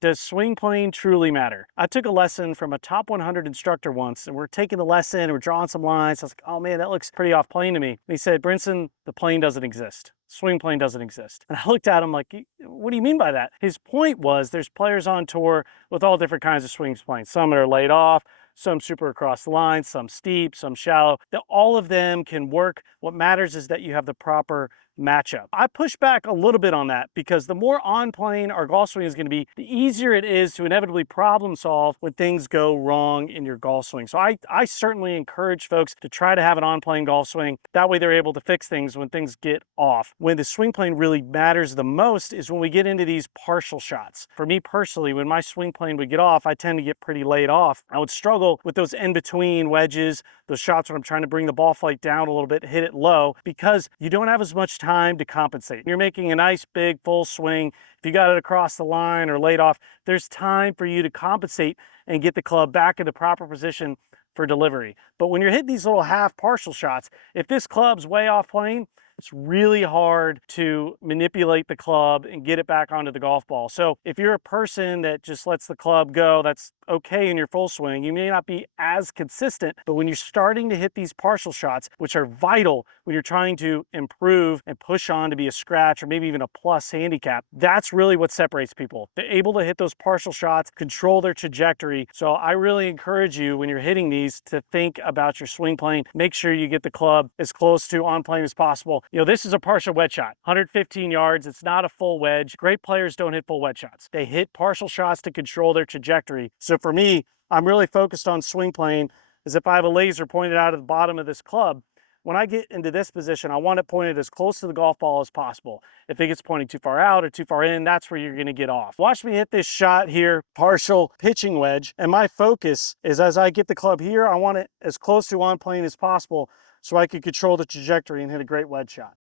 Does swing plane truly matter? I took a lesson from a top 100 instructor once, and we're taking the lesson and we're drawing some lines. I was like, oh man, that looks pretty off plane to me. And he said, Brinson, the plane doesn't exist. Swing plane doesn't exist. And I looked at him like, what do you mean by that? His point was there's players on tour with all different kinds of swing planes. Some that are laid off, some super across the line, some steep, some shallow. That all of them can work. What matters is that you have the proper matchup. I push back a little bit on that because the more on plane our golf swing is going to be, the easier it is to inevitably problem solve when things go wrong in your golf swing. So I certainly encourage folks to try to have an on plane golf swing. That way they're able to fix things when things get off. When the swing plane really matters the most is when we get into these partial shots. For me personally, when my swing plane would get off, I tend to get pretty laid off. I would struggle with those in-between wedges, those shots when I'm trying to bring the ball flight down a little bit, hit it low, because you don't have as much time to compensate. You're making a nice big full swing. If you got it across the line or laid off, there's time for you to compensate and get the club back in the proper position for delivery. But when you're hitting these little half partial shots, if this club's way off plane, it's really hard to manipulate the club and get it back onto the golf ball. So if you're a person that just lets the club go, that's okay in your full swing. You may not be as consistent, but when you're starting to hit these partial shots, which are vital when you're trying to improve and push on to be a scratch or maybe even a plus handicap, that's really what separates people. They're able to hit those partial shots, control their trajectory. So I really encourage you when you're hitting these to think about your swing plane. Make sure you get the club as close to on plane as possible. You know, this is a partial wedge shot, 115 yards. It's not a full wedge. Great players don't hit full wedge shots. They hit partial shots to control their trajectory. So for me, I'm really focused on swing plane as if I have a laser pointed out of the bottom of this club. When I get into this position, I want it pointed as close to the golf ball as possible. If it gets pointing too far out or too far in, that's where you're going to get off. Watch me hit this shot here, partial pitching wedge. And my focus is as I get the club here, I want it as close to on plane as possible so I can control the trajectory and hit a great wedge shot.